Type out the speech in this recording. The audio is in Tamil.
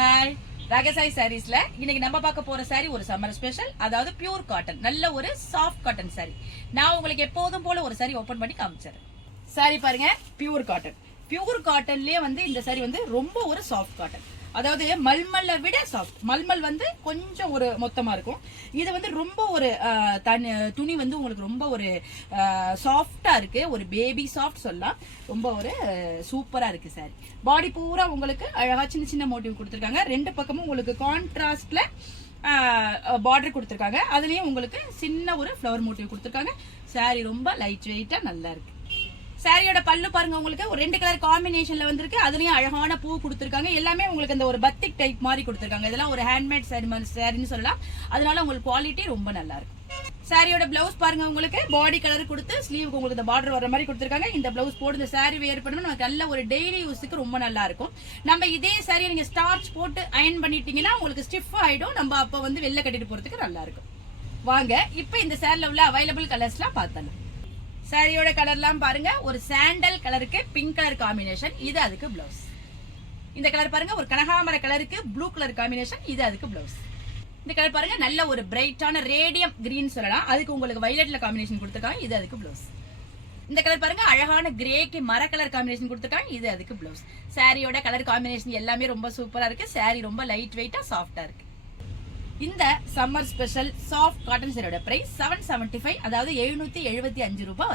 ஹாய் ராகசாய் சாரீஸ்ல இன்னைக்கு நம்ம பார்க்க போற சாரி ஒரு சம்மர் ஸ்பெஷல், அதாவது பியூர் காட்டன், நல்ல ஒரு சாஃப்ட் காட்டன் சாரி. நான் உங்களுக்கு எப்போதும் போல ஒரு சாரி ஓபன் பண்ணி காமிச்சறேன். சாரி பாருங்க, பியூர் காட்டன். பியூர் காட்டன்லயே வந்து இந்த சாரி வந்து ரொம்ப ஒரு சாஃப்ட் காட்டன், அதாவது மல்மல்ல விட சாஃப்ட். மல்மல் வந்து கொஞ்சம் ஒரு மொத்தமா இருக்கும், இது வந்து ரொம்ப ஒரு துணி வந்து உங்களுக்கு ரொம்ப ஒரு சாஃப்டா இருக்கு, ஒரு பேபி சாஃப்ட் சொல்லலாம். ரொம்ப ஒரு சூப்பரா இருக்கு சாரி. பாடி பூரா உங்களுக்கு அழகா சின்ன சின்ன மோட்டிவ் கொடுத்துருக்காங்க. ரெண்டு பக்கமும் உங்களுக்கு கான்ட்ராஸ்ட்ல பார்டர் கொடுத்துருக்காங்க. அதுலயும் உங்களுக்கு சின்ன ஒரு ஃப்ளவர் மோட்டிவ் கொடுத்துருக்காங்க. சாரி ரொம்ப லைட் வெயிட்டா நல்லா இருக்கு. சாரியோட பல்லு பாருங்க, உங்களுக்கு ஒரு 2 கலர் காம்பினேஷன்ல வந்திருக்கு. அதுலயும் அழகான பூ கொடுத்துருக்காங்க. எல்லாமே உங்களுக்கு இந்த ஒரு பத்திக் டைப் மாதிரி கொடுத்துருக்காங்க. இதெல்லாம் ஒரு ஹேண்ட்மேட் சாரின்னு சொல்லலாம். அதனால உங்களுக்கு குவாலிட்டி ரொம்ப நல்லா இருக்கும். சாரியோட பிளவுஸ் பாருங்க, உங்களுக்கு பாடி கலர் கொடுத்து ஸ்லீவுக்கு உங்களுக்கு இந்த பார்டர் வர மாதிரி கொடுத்துருக்காங்க. இந்த பிளவுஸ் போட்டு இந்த சாரி வேர் பண்ணணும், நமக்கு நல்ல ஒரு டெய்லி யூஸுக்கு ரொம்ப நல்லா இருக்கும். நம்ம இதே சாரியை நீங்க ஸ்டார்ச் போட்டு அயன் பண்ணிட்டீங்கன்னா உங்களுக்கு ஸ்டிஃப் ஆயிடும். நம்ம அப்ப வந்து வெளில கட்டிட்டு போறதுக்கு நல்லா இருக்கும். வாங்க இப்ப இந்த சாரில உள்ள அவைலபிள் கலர்ஸ்லாம் பார்த்தலாம். சாரியோட கலர்லாம் பாருங்க, ஒரு சாண்டல் கலருக்கு பிங்க் கலர் காம்பினேஷன், இது அதுக்கு பிளவுஸ். இந்த கலர் பாருங்க, ஒரு கனகாமர கலருக்கு ப்ளூ கலர் காம்பினேஷன், இது அதுக்கு பிளவுஸ். இந்த கலர் பாருங்க, நல்ல ஒரு பிரைட்டான ரேடியம் கிரீன் சொல்லலாம், அதுக்கு உங்களுக்கு வயலட்ல காம்பினேஷன் கொடுத்துருக்காங்க, இது அதுக்கு பிளவுஸ். இந்த கலர் பாருங்க, அழகான கிரேக்கு மர கலர் காம்பினேஷன் கொடுத்துருக்காங்க, இது அதுக்கு பிளவுஸ். சாரியோட கலர் காம்பினேஷன் எல்லாமே ரொம்ப சூப்பரா இருக்கு. சாரி ரொம்ப லைட் வெயிட்டா சாஃப்டா இருக்கு. இந்த சம்மர் ஸ்பெஷல் சாஃப்ட் காட்டன் சாரியோட பிரைஸ் 775, அதாவது 775 ரூபாய்.